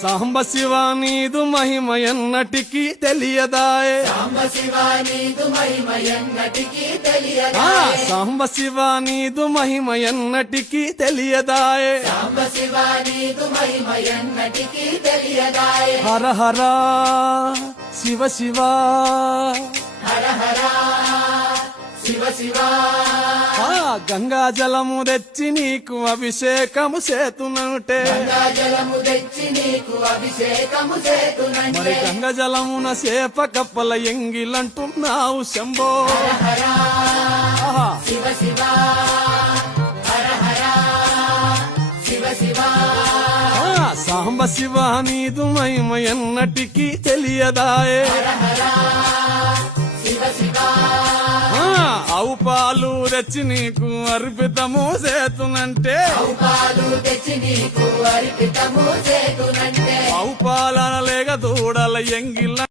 సాంబ శివ నీదు మహిమ ఎన్నటికీ తెలియదాయే సాంబ శివ నీదు మహిమ ఎన్నటికీ ఆ, తెలియదాయే సాంబ శివ నీదు మహిమ ఎన్నటికీ తెలియదాయే సాంబ శివ నీదు మహిమ ఎన్నటికీ తెలియదాయే హర హర శివ శివ హర హర శివ శివ ఆ, గంగా జలము తెచ్చి నీకు అభిషేకము చేతునంటే గంగా జలము తెచ్చి నీకు అభిషేకము మరి చేతునంటే గంగ జలమున చేప కప్పల ఎంగిలంటున్నావు శంభో హర ఆహా. శివ శివ హర హర శివ శివ ఆ, సాంబ శివ నీదు మహిమ ఎన్నటికీ తెలియదాయే శివ శివ ఆ, ఆవు పాలు తెచ్చి నీకు అర్పితము చేతునంటే పాలు తెచ్చి నీకు అర్పితము చేతునంటే ఆవు పాలన లేక దూడల ఎంగిల